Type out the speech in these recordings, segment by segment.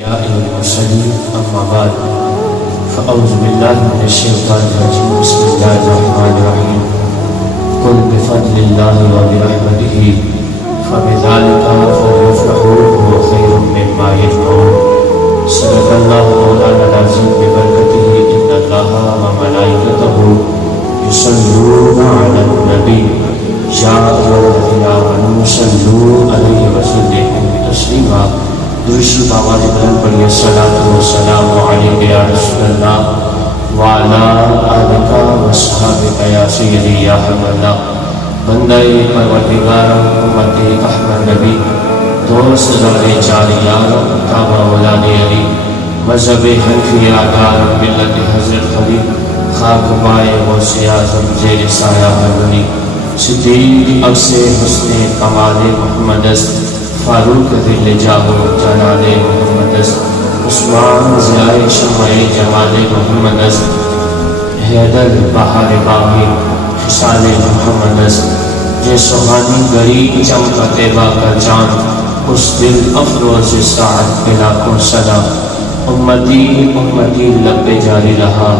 يا أيها المرسلين أما بعد فأعوذ بالله من الشيطان الرجيم بسم الله الرحمن الرحيم قل بفضل الله وبرحمته فبذلك فليفرحوا هو خير مما يجمعون صدق الله مولانا العظيم ببركته إن الله وملائكته يصلون على النبي يا أيها الذين آمنوا صلوا عليه وسلموا تسليما درشی باواز بلند پڑھیے صلاۃ و سلام علیک یا رسول اللہ وعلی آلک و صحابک یا سیدی یا حبیب اللہ بندہ پروردگار امت احمد نبی دوست زار چار یار تابع اولاد علی مذہب حنفی آدار ملت حضرت خلیل خاک پائے غوث اعظم زیر سایہ حضری صدیق عکس حسن کمال محمد فاروق دل جاہو جلال محمد عثمان ضیاء شمع جمال محمد حیدر بہار باغی خصال محمد جے سبحانی گری چمکا تیبا کا چاند اس دل افروز ساعت بلا کو صدا امتی امتی لب جاری رہا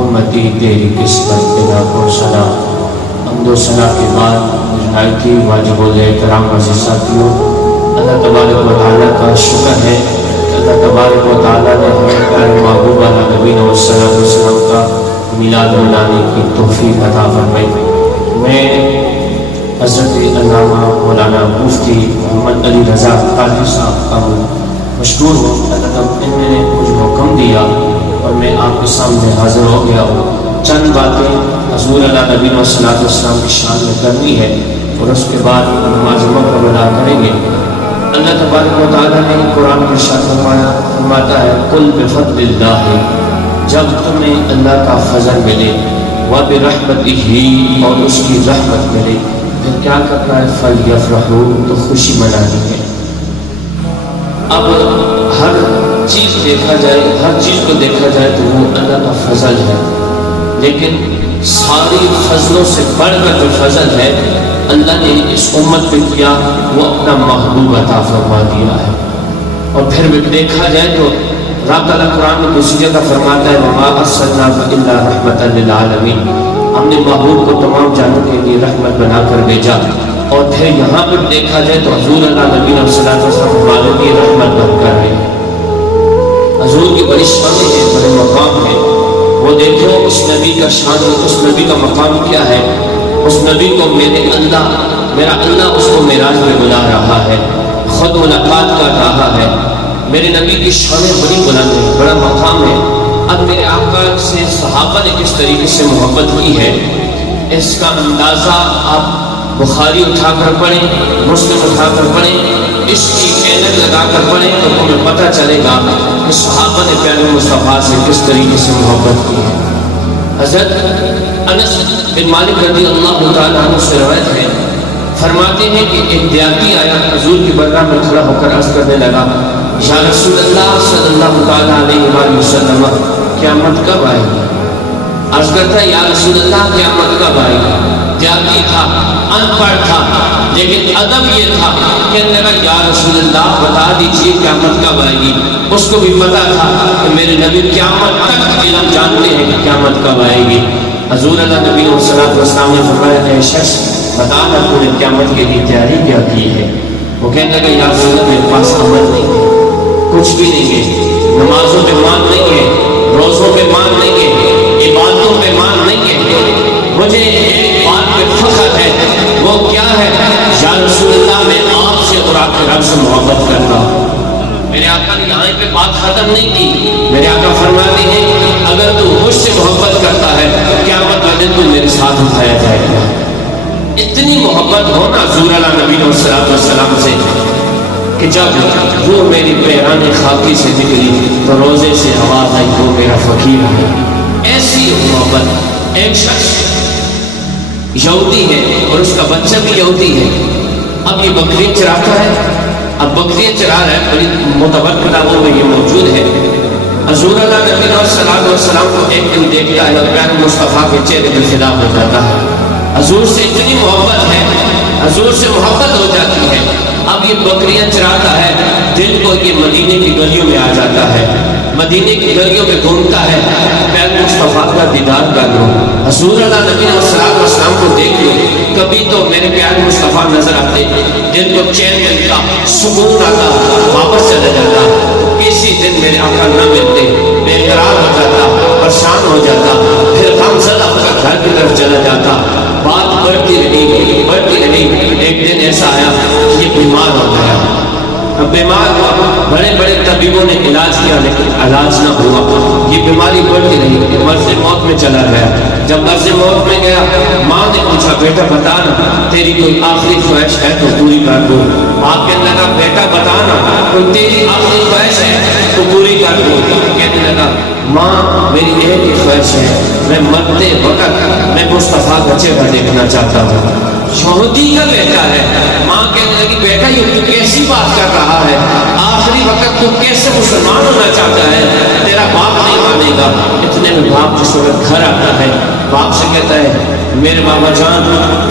امتی تیری قسمت بلا کو صدا حمد و ثنا کے بعد نہایتی واجب الاحترام عزیز ساتھیوں اللہ تبارک و تعالیٰ کا شکر ہے اللہ تبارک و تعالیٰ نے ہمیں پیارے محبوب نبی علیہ السلام کا میلاد منانے کی توفیق عطا فرمائی۔ میں حضرت علامہ مولانا مفتی محمد علی رضا قادری صاحب کا مشکور ہوں، انہوں نے مجھے حکم دیا اور میں آپ کے سامنے حاضر ہو گیا ہوں۔ چند باتیں حضور اللہ نبی علیہ السلام کی شان میں کرنی ہے اور اس کے بعد نماز مغرب ادا کریں گے۔ اللہ تبارک و تعالیٰ نے قرآن میں ارشاد فرماتا ہے قل بفضل اللہ، جب تمہیں اللہ کا فضل ملے وبرحمتہ اور اس کی رحمت ملے پھر کیا کرنا ہے فلیفرحوا، تو خوشی منانی ہے۔ اب ہر چیز دیکھا جائے، ہر چیز کو دیکھا جائے تو وہ اللہ کا فضل ہے، لیکن ساری فضلوں سے بڑھ کر جو فضل ہے اللہ نے اس امت پہ کیا وہ اپنا محبوب عطا فرما دیا ہے۔ اور پھر بھی دیکھا جائے تو رب تعالیٰ قرآن میں دوسری جگہ فرماتا ہے وَمَا أَرْسَلْنَاكَ إِلَّا رَحْمَةً لِلْعَالَمِينَ، ہم نے محبوب کو تمام جانوں کے لیے رحمت بنا کر بھیجا۔ اور پھر یہاں پہ دیکھا جائے تو حضور اللہ نبی علیہ السلام ہمارے لیے رحمت بن کر رہے ہیں۔ حضور کی بڑی شان ہے، بڑے مقام ہے، وہ دیکھو اس نبی کا شان، اس نبی کا مقام کیا ہے۔ اس نبی کو میرا اللہ اس کو معراج میں بلا رہا ہے، خود ملاقات کر رہا ہے۔ میرے نبی کی شانیں بڑی بلند ہے، بڑا مقام ہے۔ اب میرے آقا سے صحابہ نے کس طریقے سے محبت کی ہے اس کا اندازہ آپ بخاری اٹھا کر پڑھیں، مسلم اٹھا کر پڑھیں، اس کی اینک لگا کر پڑھیں تو تمہیں پتہ چلے گا کہ صحابہ نے پیارے مصطفیٰ سے کس طریقے سے محبت کی ہے۔ حضرت انس بن مالک رضی اللہ تعالیٰ عنہ سے روایت ہے، فرماتے ہیں کہ ایک دیہاتی آیا حضور کی برگاہ میں کھڑا ہو کر عرض کرنے لگا یا رسول اللہ صلی اللہ تعالیٰ علیہ وآلہ وسلم قیامت کب آئے گی؟ عرض کرتا ہے یا رسول اللہ قیامت کب آئے گی؟ دیہاتی تھا، ان پڑھ تھا، لیکن ادب یہ تھا کہنے لگا یا رسول اللہ بتا دیجئے قیامت کب آئے گی۔ اس کو بھی پتا تھا کہ میرے نبی قیامت تک علم جانتے ہیں کہ قیامت کب آئے گی۔ حضور اللہ نبی علیہ السلام نے فرمایا اے شخص بتا نہ تو نے قیامت کے لیے تیاری کیا کی ہے؟ وہ کہنے لگا یا رسول اللہ میرے پاس عمل نہیں ہے، کچھ بھی نہیں ہے، نمازوں پہ مان نہیں ہے، روزوں پہ مان نہیں ہے، عبادتوں پہ مان نہیں ہے، مجھے ایک بات پہ فخر ہے، وہ کیا ہے یا رسول اللہ میں آپ سے اور آپ کے رب سے محبت کرتا ہوں۔ میرے آقا نے یہاں پہ بات ختم نہیں کی، میرے آقا فرماتے ہیں اگر تو مجھ سے محبت کرتا ہے قیامت کا دن تو میرے ساتھ اٹھایا جائے گا۔ اتنی محبت ہونا حضور اللہ نبی علیہ السلام سے کہ جب وہ میری پیران خاکی سے نکلی تو روزے سے آواز آئی وہ میرا فقیر ہے۔ ایسی محبت۔ ایک شخص یہودی ہے اور اس کا بچہ بھی یہودی ہے، اب یہ بکری چراتا ہے، اب بکریاں چرا رہا ہے، بڑی معتبر کتابوں میں یہ موجود ہے۔ حضور اللہ نبی علیہ السلام کو ایک دن دیکھتا ہے اور پیارے مصطفیٰ کے چہرے پر فدا ہو جاتا ہے۔ حضور سے اتنی محبت ہے، حضور سے محبت ہو جاتی ہے۔ اب یہ بکریاں چراتا ہے، دل کو یہ مدینے کی گلیوں میں آ جاتا ہے، مدینے کی گلیوں میں گھومتا ہے، پیارے مصطفیٰ کا دیدار کر لو، حضور اللہ نبی علیہ الصلوۃ والسلام کو دیکھ لو، کبھی تو میرے پیارے مصطفیٰ نظر آتے، دل کو چین ملتا، سکون آتا، واپس چلا جاتا، کسی دن میرے آقا نہ ملتے، بے قرار ہو جاتا، پریشان ہو جاتا، پھر غم زدہ ہو کر گھر کی طرف چلا جاتا، بات بڑھتی رہی، ایک دن ایسا آیا کہ یہ بیمار ہو گیا، اب بیمار ہوا، بڑے بڑے طبیبوں نے علاج کیا لیکن علاج نہ ہوا، یہ بیماری بڑھتی رہی، مرض موت میں چلا گیا، جب مرض موت میں گیا ماں نے پوچھا بیٹا بتا نا تیری کوئی آخری خواہش ہے تو پوری کر دو، آپ کہنے لگا بیٹا بتا نا کوئی تیری آخری خواہش ہے تو پوری کر دو، کہنے لگا ماں میری ایک ہی خواہش ہے، میں مرتے وقت میں مصطفیٰ کا چہرہ دیکھنا چاہتا ہوں، یہودی کا بیٹا ہے، ماں کہنے لگی بیٹا یہ تو کیسی بات کر رہا ہے، آخری وقت تو کیسے مسلمان ہونا چاہتا ہے، تیرا باپ نہیں مانے گا، اتنے میں باپ جس وقت گھر آتا ہے باپ سے کہتا ہے میرے بابا جان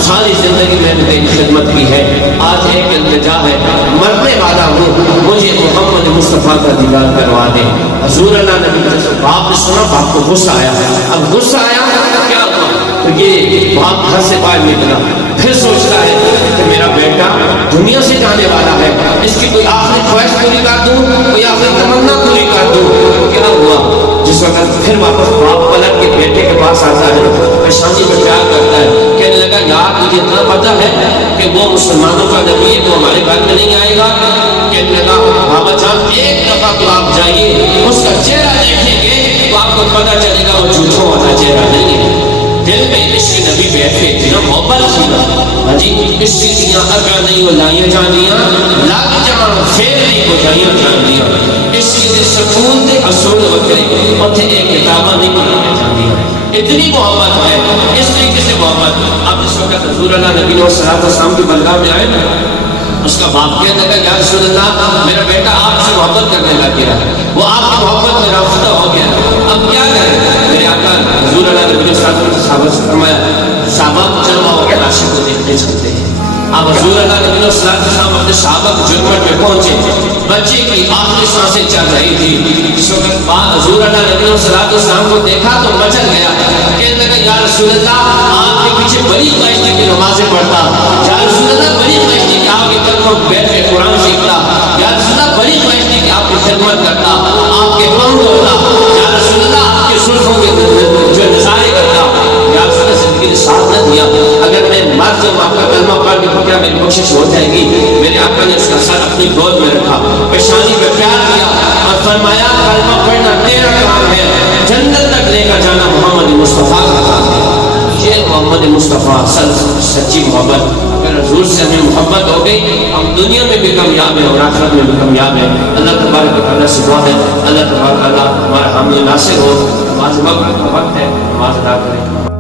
ساری زندگی میں نے تیری خدمت کی ہے، آج ایک التجا ہے، مرنے والا ہوں، مجھے محمد مصطفیٰ کا دیدار کروا دے، حضور اللہ نبی باپ نے سنا، باپ کو غصہ آیا، اب غصہ آیا کیا ہوا، تو یہ باپ گھر سے باہر نکلا، پھر سوچتا ہے کہ میرا بیٹا دنیا سے جانے والا ہے، اس کی کوئی آخری خواہش پوری کر دوں، کوئی آخری تمنا پوری کر دوں، کیا ہوا، جس وقت پھر واپس باپ پلٹ کے بیٹے کے پاس آتا ہے، پیشانی پہ پیار کرتا ہے، کہنے لگا یار تجھے اتنا پتا ہے کہ وہ مسلمانوں کا نبی ہے تو ہمارے گھر میں نہیں آئے گا، کہنے لگا بابا جان ایک دفعہ تو آپ جائیے، اس کا چہرہ دیکھیں گے تو آپ کو پتا چلے گا وہ جھوٹوں والا چہرہ نہیں ہے، دل میں عشق نبی بیٹھے تھے نا، محبت تھی نا، ہاں جی عشق دیاں اگا نہیں وہ لائیاں جاندیاں، لگ جہاں پھر نہیں بجھائیاں جاندیاں، عشق دے سکون دے اصول وکرے، اتنے ایک کتاباں نہیں بنائیاں جاندیاں، اتنی محبت ہے، اس طریقے سے محبت، اب اس وقت حضور اللہ نبی علیہ السلام کی بلگاہ میں آئے نا، اس کا باپ کہنے لگا یا رسول اللہ میرا بیٹا آپ سے محبت کرنے لگ گیا، وہ آپ کی محبت میں رافضہ ہو گیا، اب کیا کریں، میرے آقا حضور اللہ نبی علیہ السلام نے صحابہ سے فرمایا صحابہ چلو آؤ کہ عاشق کو دیکھنے چلتے ہیں، اب حضور اللہ نبی علیہ السلام اپنے صحابہ کے جرمٹ میں پہنچے، بچے کی آخری سانسیں چل رہی تھی، اس وقت حضور اللہ نبی علیہ السلام کو دیکھا تو مچل گیا، کہنے لگا یا رسول اللہ آپ کے پیچھے بڑی خواہش تھی کہ نمازیں پڑھتا، یا رسول اللہ بڑی خواہش تھی کہ آپ کے قدموں بیٹھ کے قرآن سیکھتا، یا رسول اللہ بڑی خواہش تھی کہ آپ کی خدمت کرتا، آپ کے غم ہوتا، یا رسول اللہ آپ کے سلفوں کے جو نظارے کرتا، یا رسول اللہ زندگی نے ساتھ نہ دیا، اگر میں مر جاؤں آپ کا کلمہ پڑھ کے کیا میری بخشش ہو جائے گی، میرے آقا نے اس کا سر اپنی گود میں رکھا، پیشانی پہ پیار کیا اور فرمایا کلمہ پڑھنا تیرا کام ہے، جنت تک لے کر جانا محمد مصطفیٰ کا کام ہے، یہ محمد مصطفیٰ سچی محبت، اگر حضور سے ہمیں محبت ہو گئی ہم دنیا میں بھی کامیاب ہیں اور آخرت میں بھی کامیاب ہیں، اللہ تبارک و تعالیٰ سے دعا ہے اللہ تبارک و تعالیٰ ہمارا حامی ناصر ہو، نماز مغرب کا وقت ہے، نماز ادا کریں۔